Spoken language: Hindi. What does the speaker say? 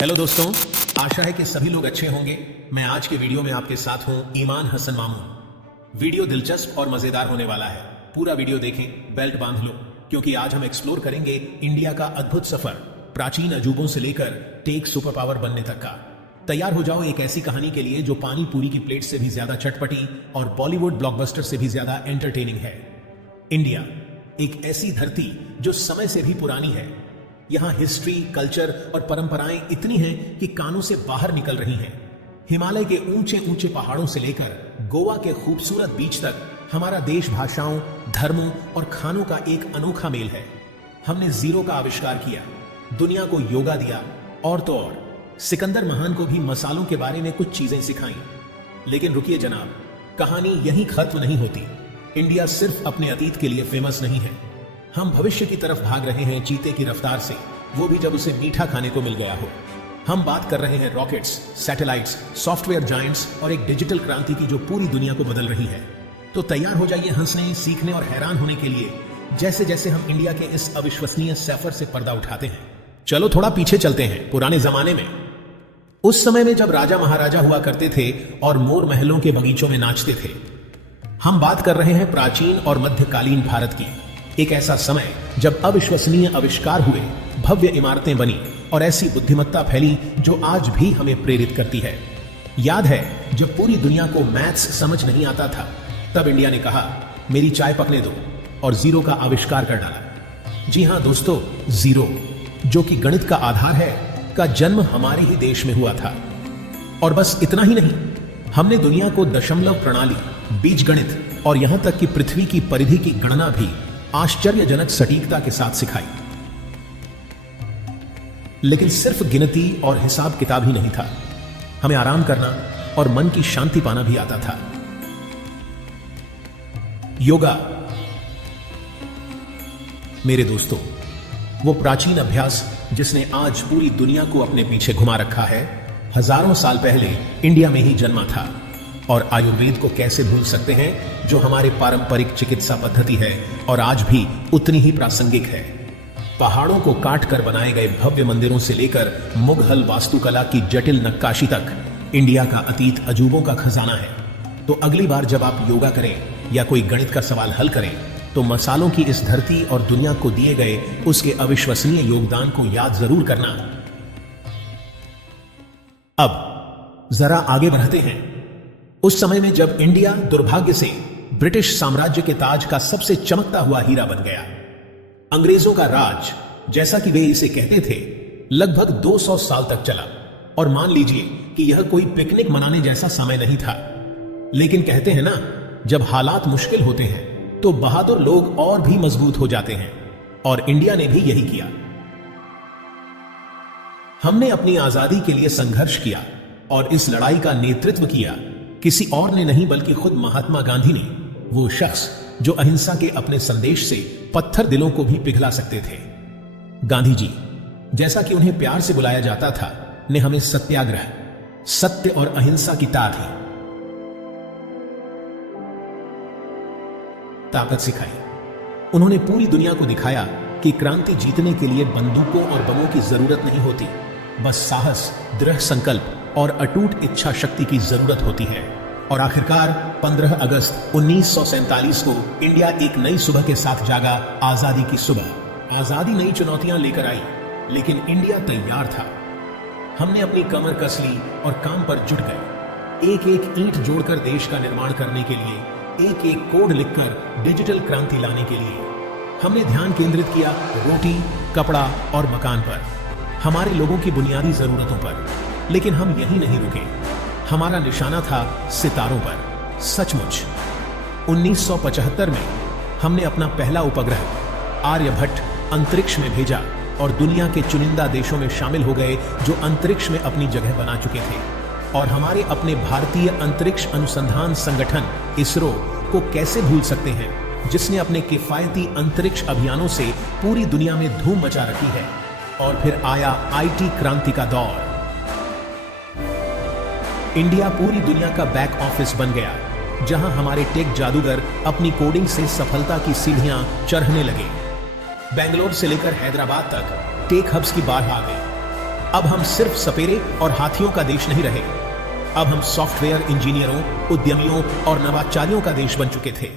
हेलो दोस्तों, आशा है कि सभी लोग अच्छे होंगे। मैं आज के वीडियो में आपके साथ हूं ईमान हसन मामून। वीडियो दिलचस्प और मजेदार होने वाला है। पूरा वीडियो देखें, बेल्ट बांध लो, क्योंकि आज हम एक्सप्लोर करेंगे इंडिया का अद्भुत सफर, प्राचीन अजूबों से लेकर टेक सुपर पावर बनने तक का। तैयार हो जाओ एक ऐसी कहानी के लिए जो पानी पूरी की प्लेट से भी ज्यादा चटपटी और बॉलीवुड ब्लॉकबस्टर से भी ज्यादा एंटरटेनिंग है। इंडिया एक ऐसी धरती जो समय से भी पुरानी है। यहाँ हिस्ट्री, कल्चर और परंपराएं इतनी हैं कि कानों से बाहर निकल रही हैं। हिमालय के ऊंचे ऊंचे पहाड़ों से लेकर गोवा के खूबसूरत बीच तक हमारा देश भाषाओं, धर्मों और खानों का एक अनोखा मेल है। हमने जीरो का आविष्कार किया, दुनिया को योगा दिया और तो और सिकंदर महान को भी मसालों के बारे में कुछ चीजें सिखाई। लेकिन रुकिए जनाब, कहानी यहीं खत्म नहीं होती। इंडिया सिर्फ अपने अतीत के लिए फेमस नहीं है। हम भविष्य की तरफ भाग रहे हैं चीते की रफ्तार से, वो भी जब उसे मीठा खाने को मिल गया हो। हम बात कर रहे हैं रॉकेट्स, सैटेलाइट्स, सॉफ्टवेयर जायंट्स और एक डिजिटल क्रांति की जो पूरी दुनिया को बदल रही है। तो तैयार हो जाइए हंसने, सीखने और हैरान होने के लिए, जैसे जैसे हम इंडिया के इस अविश्वसनीय सफर से पर्दा उठाते हैं। चलो थोड़ा पीछे चलते हैं, पुराने जमाने में। उस समय में जब राजा महाराजा हुआ करते थे और मोर महलों के बगीचों में नाचते थे। हम बात कर रहे हैं प्राचीन और मध्यकालीन भारत की। एक ऐसा समय जब अविश्वसनीय आविष्कार हुए, भव्य इमारतें बनी और ऐसी बुद्धिमत्ता फैली जो आज भी हमें प्रेरित करती है। याद है जब पूरी दुनिया को मैथ्स समझ नहीं आता था, तब इंडिया ने कहा मेरी चाय पकने दो और जीरो का आविष्कार कर डाला। जी हां दोस्तों, जीरो जो कि गणित का आधार है, का जन्म हमारे ही देश में हुआ था। और बस इतना ही नहीं, हमने दुनिया को दशमलव प्रणाली, बीजगणित और यहां तक कि पृथ्वी की परिधि की गणना भी आश्चर्यजनक सटीकता के साथ सिखाई। लेकिन सिर्फ गिनती और हिसाब किताब ही नहीं था, हमें आराम करना और मन की शांति पाना भी आता था। योगा मेरे दोस्तों, वो प्राचीन अभ्यास जिसने आज पूरी दुनिया को अपने पीछे घुमा रखा है, हजारों साल पहले इंडिया में ही जन्मा था। और आयुर्वेद को कैसे भूल सकते हैं, जो हमारे पारंपरिक चिकित्सा पद्धति है और आज भी उतनी ही प्रासंगिक है। पहाड़ों को काट कर बनाए गए भव्य मंदिरों से लेकर मुगल वास्तुकला की जटिल नक्काशी तक इंडिया का अतीत अजूबों का खजाना है। तो अगली बार जब आप योगा करें या कोई गणित का सवाल हल करें, तो मसालों की इस धरती और दुनिया को दिए गए उसके अविश्वसनीय योगदान को याद जरूर करना। अब जरा आगे बढ़ते हैं। उस समय में जब इंडिया दुर्भाग्य से ब्रिटिश साम्राज्य के ताज का सबसे चमकता हुआ हीरा बन गया। अंग्रेजों का राज, जैसा कि वे इसे कहते थे, लगभग 200 साल तक चला। और मान लीजिए कि यह कोई पिकनिक मनाने जैसा समय नहीं था। लेकिन कहते हैं ना, जब हालात मुश्किल होते हैं तो बहादुर लोग और भी मजबूत हो जाते हैं। और इंडिया ने भी यही किया। हमने अपनी आजादी के लिए संघर्ष किया और इस लड़ाई का नेतृत्व किया किसी और ने नहीं बल्कि खुद महात्मा गांधी ने, वो शख्स जो अहिंसा के अपने संदेश से पत्थर दिलों को भी पिघला सकते थे। गांधी जी, जैसा कि उन्हें प्यार से बुलाया जाता था, ने हमें सत्याग्रह, सत्य और अहिंसा की ताकत सिखाई। उन्होंने पूरी दुनिया को दिखाया कि क्रांति जीतने के लिए बंदूकों और बमों की जरूरत नहीं होती, बस साहस, दृढ़ संकल्प और अटूट इच्छा शक्ति की जरूरत होती है। और आखिरकार 15 अगस्त 1947 को इंडिया एक नई सुबह के साथ जागा, आजादी की सुबह। आजादी नई चुनौतियां लेकर आई, लेकिन इंडिया तैयार था। हमने अपनी कमर कस ली और काम पर जुट गए, एक एक ईंट जोड़कर देश का निर्माण करने के लिए, एक एक कोड लिखकर डिजिटल क्रांति लाने के लिए। हमने ध्यान केंद्रित किया रोटी, कपड़ा और मकान पर, हमारे लोगों की बुनियादी जरूरतों पर। लेकिन हम यहीं नहीं रुके, हमारा निशाना था सितारों पर। सचमुच 1975 में हमने अपना पहला उपग्रह आर्यभट्ट अंतरिक्ष में भेजा और दुनिया के चुनिंदा देशों में शामिल हो गए जो अंतरिक्ष में अपनी जगह बना चुके थे। और हमारे अपने भारतीय अंतरिक्ष अनुसंधान संगठन इसरो को कैसे भूल सकते हैं, जिसने अपने किफायती अंतरिक्ष अभियानों से पूरी दुनिया में धूम मचा रखी है। और फिर आया आईटी क्रांति का दौर। इंडिया पूरी दुनिया का बैक ऑफिस बन गया, जहां हमारे टेक जादूगर अपनी कोडिंग से सफलता की सीढ़ियां चढ़ने लगे। बेंगलोर से लेकर हैदराबाद तक टेक हब्स की बाढ़ आ गई। अब हम सिर्फ सपेरे और हाथियों का देश नहीं रहे, अब हम सॉफ्टवेयर इंजीनियरों, उद्यमियों और नवाचारियों का देश बन चुके थे।